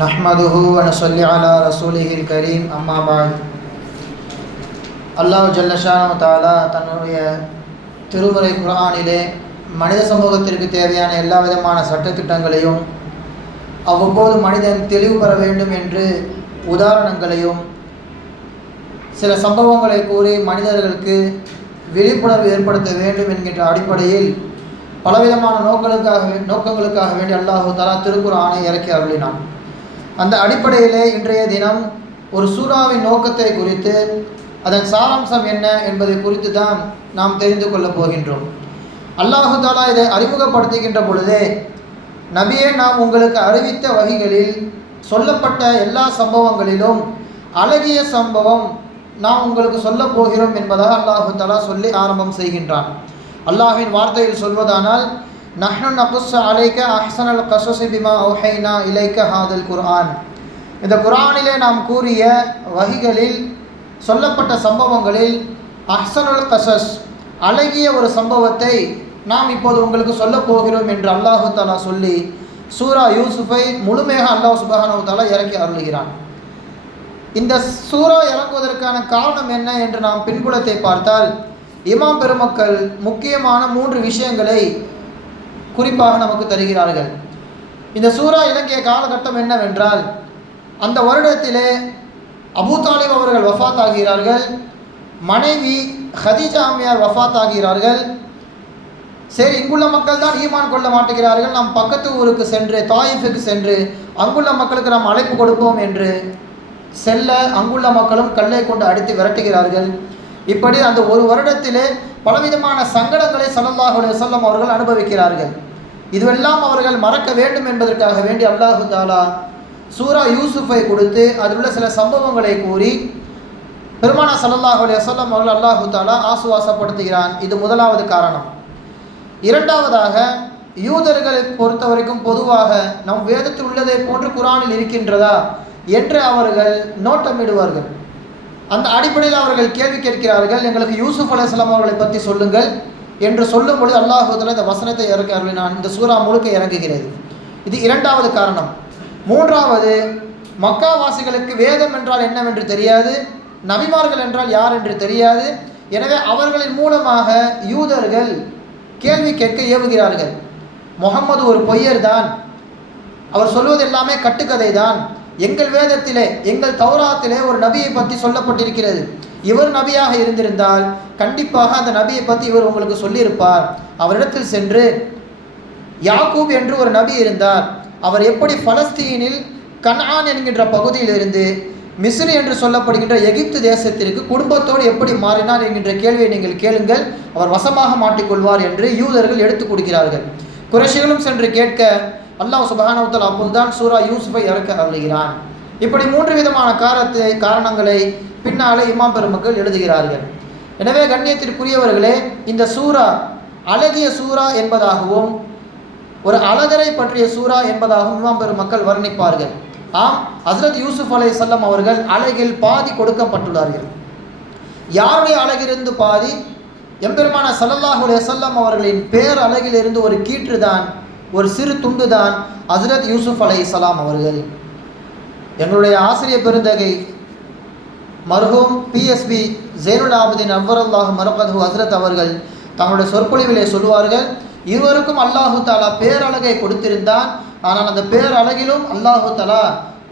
நஹ்மதுஹு வ நுஸல்லி அலா ரசூலிஹில் கரீம் அம்மா பஅத். அல்லாஹ் ஜல்ல ஷானஹு தஆலா தன்னுடைய திருமுறை குர்ஆனிலே மனித சமூகத்திற்கு தேவையான எல்லா விதமான சட்டத்திட்டங்களையும் அவ்வப்போது மனிதன் தெளிவு பெற வேண்டும் என்று உதாரணங்களையும் சில சம்பவங்களை கூறி மனிதர்களுக்கு விழிப்புணர்வு ஏற்படுத்த வேண்டும் என்கின்ற அடிப்படையில் பலவிதமான நோக்கங்களுக்காக வேண்டி அல்லாஹு தஆலா திருக்குர்ஆனை இறக்கி அருளினான். அந்த அடிப்படையிலே இன்றைய தினம் ஒரு சூறாவின் நோக்கத்தை குறித்து அதன் சாராம்சம் என்ன என்பதை குறித்து தான் நாம் தெரிந்து கொள்ளப் போகின்றோம். அல்லாஹு தஆலா இதை அறிமுகப்படுத்துகின்ற பொழுதே, நபியே, நாம் உங்களுக்கு அறிவித்த வகைகளில் சொல்லப்பட்ட எல்லா சம்பவங்களிலும் அழகிய சம்பவம் நாம் உங்களுக்கு சொல்லப் போகிறோம் என்பதாக அல்லாஹு தஆலா சொல்லி ஆரம்பம் செய்கின்றான். அல்லாஹ்வின் வார்த்தையில் சொல்வதானால், நஹ்னு நகுஸ்ஸு அலைக அஹ்ஸனல் கஸஸி பிமா அவ்ஹைனா இலைக ஹாதல் குர்ஆன். இந்த குர்ஆனிலே நாம் கூறிய வகைகளில் சொல்லப்பட்ட சம்பவங்களில் அஹ்ஸனுல் கஸஸ், அழகிய ஒரு சம்பவத்தை நாம் இப்போது உங்களுக்கு சொல்லப் போகிறோம் என்று அல்லாஹு தஆலா சொல்லி சூரா யூசுஃபை முழுமையாக அல்லாஹ் சுப்ஹானஹு வ தஆலா இறக்கி அருளுகிறான். இந்த சூரா இறங்குவதற்கான காரணம் என்ன என்று நாம் பின்புலத்தை பார்த்தால், இமாம் பெருமக்கள் முக்கியமான 3 விஷயங்களை குறிப்பாக நமக்கு தருகிறார்கள். இந்த சூரா இறங்கிய காலகட்டம் என்னவென்றால், அந்த வருடத்திலே அபூ தாலிப் அவர்கள் வஃபாத் ஆகிறார்கள், மனைவி ஹதீஜா அம்மையார் வஃபாத் ஆகிறார்கள். சரி, இங்குள்ள மக்கள் தான் ஈமான் கொள்ள மாட்டுகிறார்கள், நாம் பக்கத்து ஊருக்கு சென்று தாயிஃபுக்கு சென்று அங்குள்ள மக்களுக்கு நாம் அழைப்பு கொடுப்போம் என்று செல்ல அங்குள்ள மக்களும் கல்லை கொண்டு அடித்து விரட்டுகிறார்கள். இப்படி அந்த ஒரு வருடத்திலே பலவிதமான சங்கடங்களை ஸல்லல்லாஹு அலைஹி வஸல்லம் அவர்கள் அனுபவிக்கிறார்கள். இதுவெல்லாம் அவர்கள் மறக்க வேண்டும் என்பதற்காக வேண்டி அல்லாஹு தஆலா சூரா யூசுஃபை கொடுத்து அதில் உள்ள சில சம்பவங்களை கூறி பெருமானார் ஸல்லல்லாஹு அலைஹி வஸல்லம் அவர்கள் அல்லாஹு தஆலா ஆசுவாசப்படுத்துகிறான். இது முதலாவது காரணம். இரண்டாவதாக, யூதர்களை பொறுத்த வரைக்கும் பொதுவாக நம் வேதத்தில் உள்ளதை போன்று குர்ஆனில் இருக்கின்றதா என்று அவர்கள் நோட்டமிடுவார்கள். அந்த அடிப்படையில் அவர்கள் கேள்வி கேட்கிறார்கள், எங்களுக்கு யூசுப் அலைஹிஸ்ஸலாம் அவர்களை பற்றி சொல்லுங்கள் என்று சொல்லும் பொழுது அல்லாஹு தஆலா இந்த வசனத்தை இறக்கி அருளினான். இந்த சூரா முழுக்க இறங்குகிறது. இது இரண்டாவது காரணம். மூன்றாவது, மக்காவாசிகளுக்கு வேதம் என்றால் என்னவென்று தெரியாது, நபிமார்கள் என்றால் யார் என்று தெரியாது. எனவே அவர்களின் மூலமாக யூதர்கள் கேள்வி கேட்க ஏவுகிறார்கள். முஹம்மது ஒரு பொய்யர் தான், அவர் சொல்வது எல்லாமே கட்டுக்கதை தான், எங்கள் வேதத்திலே எங்கள் தௌராத்திலே ஒரு நபியை பற்றி சொல்லப்பட்டிருக்கிறது, இவர் நபியாக இருந்திருந்தால் கண்டிப்பாக அந்த நபியை பற்றி இவர் உங்களுக்கு சொல்லியிருப்பார். அவரிடத்தில் சென்று, யாக்கூப் என்று ஒரு நபி இருந்தார், அவர் எப்படி பலஸ்தீனில் கன்ஆன் என்கின்ற பகுதியிலிருந்து மிஸ்ரி என்று சொல்லப்படுகின்ற எகிப்து தேசத்திற்கு குடும்பத்தோடு எப்படி மாறினார் என்கின்ற கேள்வியை நீங்கள் கேளுங்கள், அவர் வசமாக மாட்டிக்கொள்வார் என்று யூதர்கள் எடுத்துக் கொடுக்கிறார்கள். குறைஷிகளும் சென்று கேட்க அல்லாஹ் சுப்ஹானஹு வ தஆலா அப்போதுதான் சூரா யூசுஃபை இறக்க அருளுகிறான். இப்படி 3 விதமான காரணங்களை பின்னாலே இமாம் பெருமக்கள் எழுதுகிறார்கள். எனவே கண்ணியத்திற்குரியவர்களே, இந்த சூரா அழகிய சூரா என்பதாகவும் ஒரு அழகரை பற்றிய சூரா என்பதாகவும் இமாம் பெருமக்கள் வர்ணிப்பார்கள். ஆம், ஹஸ்ரத் யூசுப் அலைஹிஸ்ஸலாம் அவர்கள் அழகில் பாதி கொடுக்கப்பட்டுள்ளார்கள். யாருடைய அழகிலிருந்து பாதி? எம்பெருமானார் ஸல்லல்லாஹு அலைஹி வஸல்லம் அவர்களின் பேர் அழகிலிருந்து ஒரு கீற்று தான், ஒரு சிறு துண்டு தான் ஹஸ்ரத் யூசுப் அலைஹிஸ்ஸலாம் அவர்கள். எங்களுடைய ஆசிரியர் பெருந்தகை மர்ஹூம் பிஎஸ்பி ஜைனுல் ஆபிதீன் அவ்வரல்லாஹு மரகதுஹு ஹஸ்ரத் அவர்கள் தங்களுடைய சொற்பொழிவிலே சொல்வார்கள், இருவருக்கும் அல்லாஹு தஆலா பேரழகை கொடுத்திருந்தான், ஆனால் அந்த பேரழகிலும் அல்லாஹு தஆலா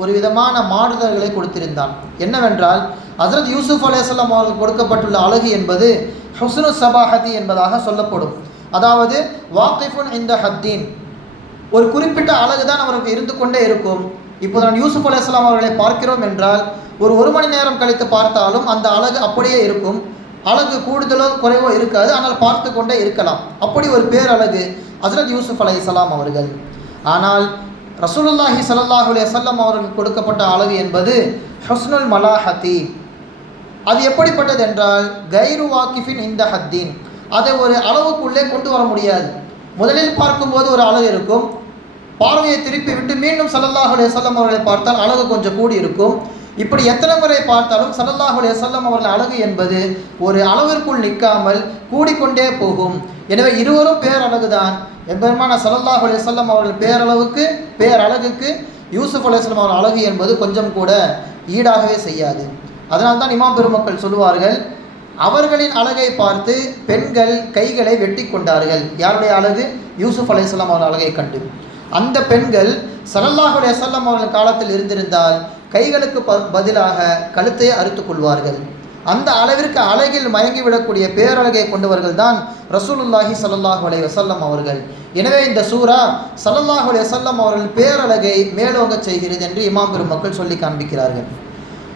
ஒரு விதமான மாறுதல்களை கொடுத்திருந்தான். என்னவென்றால், ஹஸ்ரத் யூசுப் அலைஹிஸ்ஸலாம் அவர்கள் கொடுக்கப்பட்டுள்ள அழகு என்பது ஹுஸ்னு சபாஹதி என்பதாக சொல்லப்படும். அதாவது வாக்கிஃபுன் இந்த ஹத்தீன், ஒரு குறிப்பிட்ட அழகு தான் அவருக்கு இருந்து கொண்டே இருக்கும். இப்போ நான் யூசுப் அலைஹிஸ்ஸலாம் அவர்களை பார்க்கிறோம் என்றால் ஒரு மணி நேரம் கழித்து பார்த்தாலும் அந்த அழகு அப்படியே இருக்கும். அழகு கூடுதலோ குறைவோ இருக்காது, ஆனால் பார்த்து கொண்டே இருக்கலாம். அப்படி ஒரு பேரழகு ஹஸ்ரத் யூசுப் அலைஹிஸ்ஸலாம் அவர்கள். ஆனால் ரசூலுல்லாஹி ஸல்லல்லாஹு அலைஹி வஸல்லம் அவர்களுக்கு கொடுக்கப்பட்ட அழகு என்பது ஹுஸ்னுல் மலாஹதி. அது எப்படிப்பட்டது என்றால், கைரு வாக்கிஃபின் இந்த ஹத்தீன், அதை ஒரு அளவுக்குள்ளே கொண்டு வர முடியாது. முதலில் பார்க்கும்போது ஒரு அழகு இருக்கும், பார்வையை திருப்பி விட்டு மீண்டும் ஸல்லல்லாஹு அலைஹி வஸல்லம் அவர்களை பார்த்தால் அழகு கொஞ்சம் கூடி இருக்கும். இப்படி எத்தனை முறை பார்த்தாலும் ஸல்லல்லாஹு அலைஹி வஸல்லம் அவர்கள் அழகு என்பது ஒரு அளவிற்குள் நிற்காமல் கூடிக்கொண்டே போகும். எனவே இருவரும் பேரழகுதான். எம்பெருமானார் ஸல்லல்லாஹு அலைஹி வஸல்லம் அவர்கள் பேரழகுக்கு யூசுப் அலைஹிஸ்ஸலாம் அவர்கள் அழகு என்பது கொஞ்சம் கூட ஈடாகவே செய்யாது. அதனால்தான் இமாம் பெருமக்கள் சொல்லுவார்கள், அவர்களின் அழகை பார்த்து பெண்கள் கைகளை வெட்டி கொண்டார்கள். யாருடைய அழகு? யூசுப் அலைஹிஸ்ஸலாம் அவர்கள் அழகை கண்டு. அந்த பெண்கள் ஸல்லல்லாஹு அலைஹி வஸல்லம் அவர்கள் காலத்தில் இருந்திருந்தால் கைகளுக்கு பதிலாக கழுத்தையே அறுத்து கொள்வார்கள். அந்த அளவிற்கு அழகில் மயங்கிவிடக்கூடிய பேரழகை கொண்டவர்கள் தான் ரசூலுல்லாஹி ஸல்லல்லாஹு அலைஹி வஸல்லம் அவர்கள். எனவே இந்த சூரா ஸல்லல்லாஹு அலைஹி வஸல்லம் அவர்கள் பேரழகை மேலோங்க செய்கிறது என்று இமாம் பெருமக்கள் சொல்லி காண்பிக்கிறார்கள்.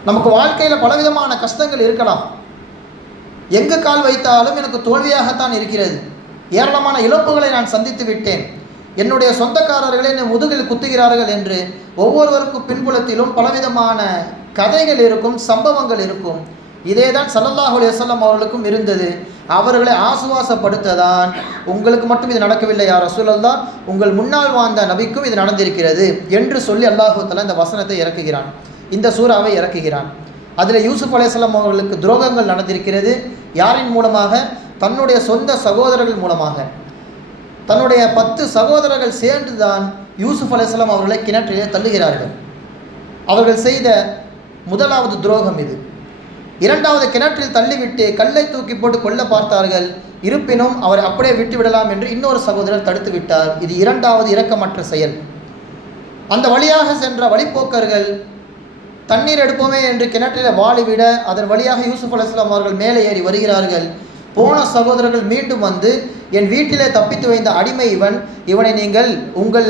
நமக்கு வாழ்க்கையில் பலவிதமான கஷ்டங்கள் இருக்கலாம். எங்கு கால் வைத்தாலும் எனக்கு தோல்வியாகத்தான் இருக்கிறது. ஏராளமான இழப்புகளை நான் சந்தித்து விட்டேன். என்னுடைய சொந்தக்காரர்களே என்னை முதுகில் குத்துகிறார்கள் என்று ஒவ்வொருவருக்கும் பின்புலத்திலும் பலவிதமான கதைகள் இருக்கும், சம்பவங்கள் இருக்கும். இதே தான் ஸல்லல்லாஹு அலைஹி வஸல்லம் அவர்களுக்கும் இருந்தது. அவர்களை ஆசுவாசப்படுத்ததான், உங்களுக்கு மட்டும் இது நடக்கவில்லை யா ரசூலல்லாஹ், உங்கள் முன்னால் வாழ்ந்த நபிக்கும் இது நடந்திருக்கிறது என்று சொல்லி அல்லாஹு தஆலா இந்த வசனத்தை இறக்குகிறான், இந்த சூறாவை இறக்குகிறான். அதில் யூசுப் அலைஹிஸ்ஸலாம் அவர்களுக்கு துரோகங்கள் நடந்திருக்கிறது. யாரின் மூலமாக? தன்னுடைய சொந்த சகோதரர்கள் மூலமாக. தன்னுடைய 10 சகோதரர்கள் சேர்ந்து தான் யூசுப் அலைஹிஸ்ஸலாம் அவர்களை கிணற்றிலே தள்ளுகிறார்கள். அவர்கள் செய்த முதலாவது துரோகம் இது. இரண்டாவது, கிணற்றில் தள்ளிவிட்டு கல்லை தூக்கி போட்டு கொல்ல பார்த்தார்கள். இருப்பினும் அவரை அப்படியே விட்டு விடலாம் என்று இன்னொரு சகோதரர் தடுத்து விட்டார். இது இரண்டாவது இரக்கமற்ற செயல். அந்த வழியாக சென்ற வழிப்போக்கர்கள் தண்ணீர் எடுப்போமே என்று கிணற்றில் வாளிவிட அதன் வழியாக யூசுப் அலைஹிஸ்ஸலாம் அவர்கள் மேலே ஏறி வருகிறார்கள். போன சகோதரர்கள் மீண்டும் வந்து, என் வீட்டிலே தப்பித்து வைத்த அடிமை இவனை நீங்கள் உங்கள்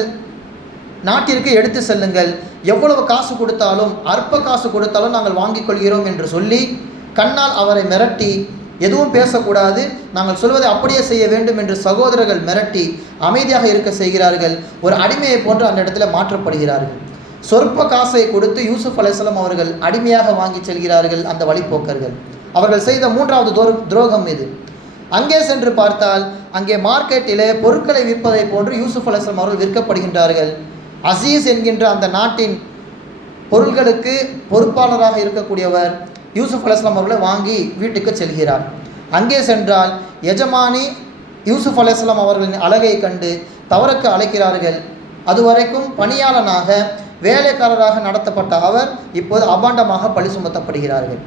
நாட்டிற்கு எடுத்து செல்லுங்கள், எவ்வளவு காசு கொடுத்தாலும் அற்ப காசு கொடுத்தாலும் நாங்கள் வாங்கிக் கொள்கிறோம் என்று சொல்லி கண்ணால் அவரை மிரட்டி, எதுவும் பேசக்கூடாது, நாங்கள் சொல்வதை அப்படியே செய்ய வேண்டும் என்று சகோதரர்கள் மிரட்டி அமைதியாக இருக்க செய்கிறார்கள். ஒரு அடிமையை போன்று அந்த இடத்துல மாற்றப்படுகிறார்கள். சொற்ப காசை கொடுத்து யூசுப் அலைஹிஸ்ஸலாம் அவர்கள் அடிமையாக வாங்கி செல்கிறார்கள் அந்த வழிப்போக்கர்கள். அவர்கள் செய்த மூன்றாவது துரோகம் இது. அங்கே சென்று பார்த்தால் அங்கே மார்க்கெட்டிலே பொருட்களை விற்பதை போன்று யூசுப் அலைஹிஸ்ஸலாம் அவர்கள் விற்கப்படுகின்றார்கள். அசீஸ் என்கின்ற அந்த நாட்டின் பொருள்களுக்கு பொறுப்பாளராக இருக்கக்கூடியவர் யூசுப் அலைஹிஸ்ஸலாம் அவர்களை வாங்கி வீட்டுக்கு செல்கிறார். அங்கே சென்றால் எஜமானி யூசுப் அலைஹிஸ்ஸலாம் அவர்களின் அழகை கண்டு தவறுக்கு அழைக்கிறார்கள். அதுவரைக்கும் பணியாளனாக வேலைக்காரராக நடத்தப்பட்ட அவர் இப்போது அபாண்டமாக பழி சுமத்தப்படுகிறார்கள்.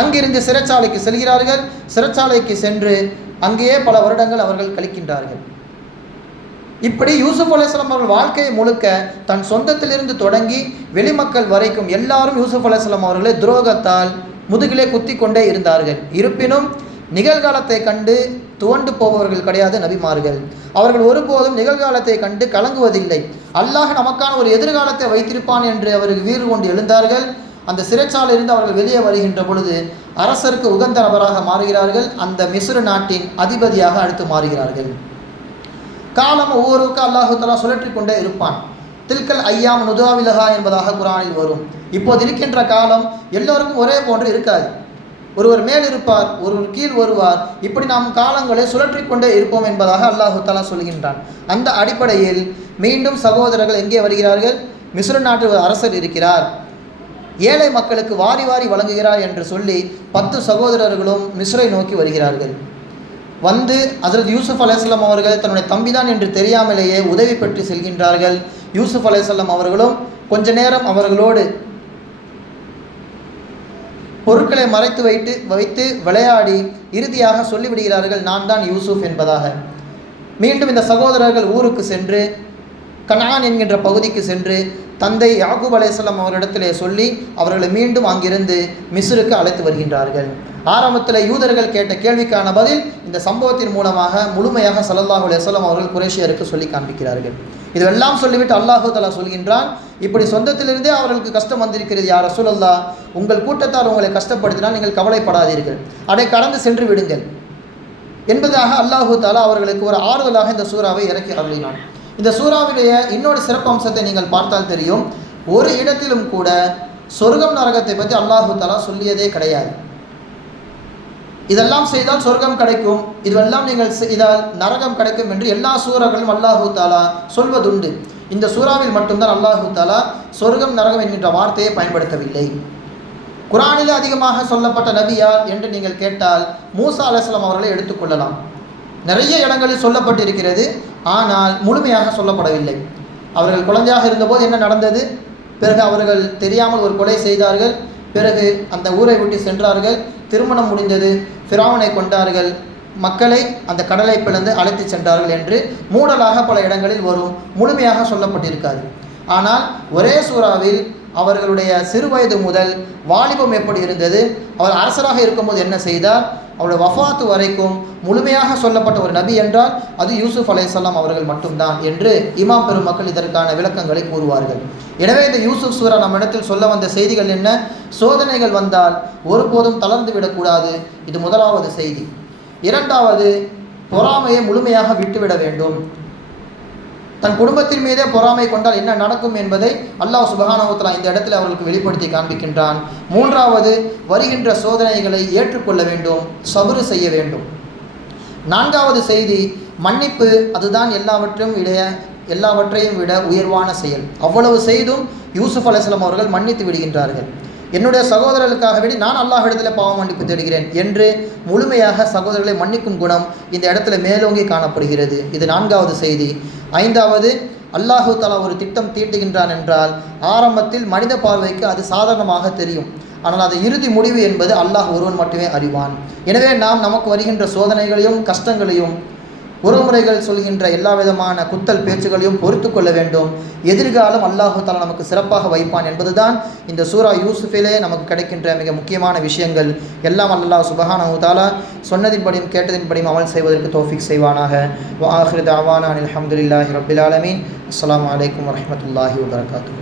அங்கிருந்து சிறைச்சாலைக்கு செல்கிறார்கள். சிறைச்சாலைக்கு சென்று அங்கேயே பல வருடங்கள் அவர்கள் கழிக்கின்றார்கள். இப்படி யூசுப் அலைஹிஸ்ஸலாம் அவர்கள் வாழ்க்கையை முழுக்க தன் சொந்தத்திலிருந்து தொடங்கி வெளிமக்கள் வரைக்கும் எல்லாரும் யூசுப் அலைஹிஸ்ஸலாம் அவர்களை துரோகத்தால் முதுகிலே குத்தி கொண்டே இருந்தார்கள். இருப்பினும் நிகழ்காலத்தை கண்டு துவண்டு போபவர்கள் கிடையாது நபிமார்கள். அவர்கள் ஒருபோதும் நிகழ்காலத்தை கண்டு கலங்குவதில்லை. அல்லாஹ் நமக்கான ஒரு எதிர்காலத்தை வைத்திருப்பான் என்று அவர்கள் வீறு கொண்டு எழுந்தார்கள். அந்த சிறைச்சாலையிலிருந்து அவர்கள் வெளியே வருகின்ற பொழுது அரசருக்கு உகந்த நபராக மாறுகிறார்கள். அந்த மிஸ்ர் நாட்டின் அதிபதியாக அடுத்து மாறுகிறார்கள். காலம் ஒவ்வொருவருக்கு அல்லாஹு தஆலா சுழற்றி கொண்டே இருப்பான். தில்கல் ஐயாம் நுதாவிலஹா என்பதாக குர்ஆனில் வரும். இப்போது இருக்கின்ற காலம் எல்லோருக்கும் ஒரே போன்று இருக்காது. ஒருவர் மேல் இருப்பார், ஒருவர் கீழ் வருவார். இப்படி நாம் காலங்களை சுழற்றி கொண்டே இருப்போம் என்பதாக அல்லாஹு தஆலா சொல்கின்றான். அந்த அடிப்படையில் மீண்டும் சகோதரர்கள் எங்கே வருகிறார்கள்? மிஸ்ர் நாட்டு அரசர் இருக்கிறார், ஏழை மக்களுக்கு வாரி வாரி வழங்குகிறார் என்று சொல்லி 10 சகோதரர்களும் மிஸ்ரை நோக்கி வருகிறார்கள். வந்து ஹஜ்ரத் யூசுப் அலைஹிஸ்ஸலாம் அவர்கள் தன்னுடைய தம்பிதான் என்று தெரியாமலேயே உதவி பெற்று செல்கின்றார்கள். யூசுப் அலைஹிஸ்ஸலாம் அவர்களும் கொஞ்ச நேரம் அவர்களோடு பொருட்களை மறைத்து வைத்து விளையாடி இறுதியாக சொல்லிவிடுகிறார்கள், நான் தான் யூசுப் என்பதாக. மீண்டும் இந்த சகோதரர்கள் ஊருக்கு சென்று கனான் என்கின்ற பகுதிக்கு சென்று தந்தை யாக்கூப் அலைஹிஸ்ஸலாம் அவரிடத்திலே சொல்லி அவர்களை மீண்டும் அங்கிருந்து மிஸ்ருக்கு அழைத்து வருகின்றார்கள். ஆரம்பத்தில் யூதர்கள் கேட்ட கேள்விக்கான பதில் இந்த சம்பவத்தின் மூலமாக முழுமையாக ஸல்லல்லாஹு அலைஹி வஸல்லம் அவர்கள் குறைஷியருக்கு சொல்லி காண்பிக்கிறார்கள். இதுவெல்லாம் சொல்லிவிட்டு அல்லாஹு தஆலா சொல்கின்றான், இப்படி சொந்தத்திலிருந்தே அவர்களுக்கு கஷ்டம் வந்திருக்கிறது யா ரசூலல்லாஹ், உங்கள் கூட்டத்தார் உங்களை கஷ்டப்படுத்தினால் நீங்கள் கவலைப்படாதீர்கள், அதை கடந்து சென்று விடுங்கள் என்பதாக அல்லாஹு தஆலா அவர்களுக்கு ஒரு ஆறுதலாக இந்த சூறாவை இறக்கி அருளினான். இந்த சூறாவிலேய இன்னொரு சிறப்பு அம்சத்தை நீங்கள் பார்த்தால் தெரியும். ஒரு இடத்திலும் கூட சொர்க்கம் நரகத்தை பற்றி அல்லாஹு தஆலா சொல்லியதே கிடையாது. இதெல்லாம் செய்தால் சொர்க்கம் கிடைக்கும், இதுவெல்லாம் நீங்கள் செய்தால் நரகம் கிடைக்கும் என்று எல்லா சூறாக்களும் அல்லாஹு தஆலா சொல்வதுண்டு. இந்த சூறாவில் மட்டும்தான் அல்லாஹு தஆலா சொர்க்கம் நரகம் என்கின்ற வார்த்தையை பயன்படுத்தவில்லை. குர்ஆனில் அதிகமாக சொல்லப்பட்ட நபி யார் என்று நீங்கள் கேட்டால் மூசா அலைஹிஸ்ஸலாம் அவர்களை எடுத்துக்கொள்ளலாம். நிறைய இடங்களில் சொல்லப்பட்டிருக்கிறது, ஆனால் முழுமையாக சொல்லப்படவில்லை. அவர்கள் குழந்தையாக இருந்தபோது என்ன நடந்தது, பிறகு அவர்கள் தெரியாமல் ஒரு கொலை செய்தார்கள், பிறகு அந்த ஊரை விட்டு சென்றார்கள், திருமணம் முடிந்தது, ஃபிரௌனை கொண்டார்கள், மக்களை அந்த கடலை பிளந்து அழைத்து சென்றார்கள் என்று மூடலாக பல இடங்களில் வரும், முழுமையாக சொல்லப்பட்டிருக்காது. ஆனால் ஒரே சூறாவில் அவர்களுடைய சிறுவயது முதல் வாலிபம் எப்படி இருந்தது, அவர் அரசராக இருக்கும்போது என்ன செய்தார், அவருடைய வஃபாத்து வரைக்கும் முழுமையாக சொல்லப்பட்ட ஒரு நபி என்றால் அது யூசுப் அலைஹிஸ்ஸலாம் அவர்கள் மட்டும்தான் என்று இமாம் பெருமக்கள் இதற்கான விளக்கங்களை கூறுவார்கள். எனவே இந்த யூசுப் சூரா நம்ம இடத்தில் சொல்ல வந்த செய்திகள் என்ன, சோதனைகள் வந்தால் ஒருபோதும் தளர்ந்து விடக்கூடாது, இது முதலாவது செய்தி. இரண்டாவது, பொறாமையை முழுமையாக விட்டுவிட வேண்டும். தன் குடும்பத்தின் மீதே பொறாமை கொண்டால் என்ன நடக்கும் என்பதை அல்லாஹ் சுப்ஹானஹு வ தஆலா இந்த இடத்தில் அவர்களுக்கு வெளிப்படுத்தி காண்பிக்கின்றான். மூன்றாவது, வருகின்ற சோதனைகளை ஏற்றுக்கொள்ள வேண்டும், சபுரு செய்ய வேண்டும். நான்காவது செய்தி, மன்னிப்பு அதுதான் எல்லாவற்றையும் விட உயர்வான செயல். அவ்வளவு செய்தும் யூசுப் அலைஹிஸ்ஸலாம் அவர்கள் மன்னித்து விடுகின்றார்கள். என்னுடைய சகோதரர்களுக்காக வேண்டி நான் அல்லாஹ்விடத்தில் பாவ மன்னிப்பு தேடுகிறேன் என்று முழுமையாக சகோதரர்களை மன்னிக்கும் குணம் இந்த இடத்துல மேலோங்கி காணப்படுகிறது. இது நான்காவது செய்தி. ஐந்தாவது, அல்லாஹு தஆலா ஒரு திட்டம் தீட்டுகின்றான் என்றால் ஆரம்பத்தில் மனித பார்வைக்கு அது சாதாரணமாக தெரியும், ஆனால் அது இறுதி முடிவு என்பது அல்லாஹ் ஒருவன் மட்டுமே அறிவான். எனவே நாம் நமக்கு வருகின்ற சோதனைகளையும் கஷ்டங்களையும் உறவுமுறைகள் சொல்கின்ற எல்லா விதமான குத்தல் பேச்சுகளையும் பொறுத்து கொள்ள வேண்டும். எதிர்காலம் அல்லாஹு தஆலா நமக்கு சிறப்பாக வைப்பான் என்பதுதான் இந்த சூரா யூசுஃபிலே நமக்கு கிடைக்கின்ற மிக முக்கியமான விஷயங்கள். எல்லாம் அல்லாஹ் சுப்ஹானஹு வ தஆலா சொன்னதின்படியும் கேட்டதின்படியும் அமல் செய்வதற்கு தௌஃபீக் செய்வானாக. வ ஆகிரு தஅவானா அனில் ஹம்துலில்லாஹி ரப்பில் ஆலமீன். அஸ்ஸலாமு அலைக்கும் வரஹ்மத்துல்லாஹி வபரகாத்துஹு.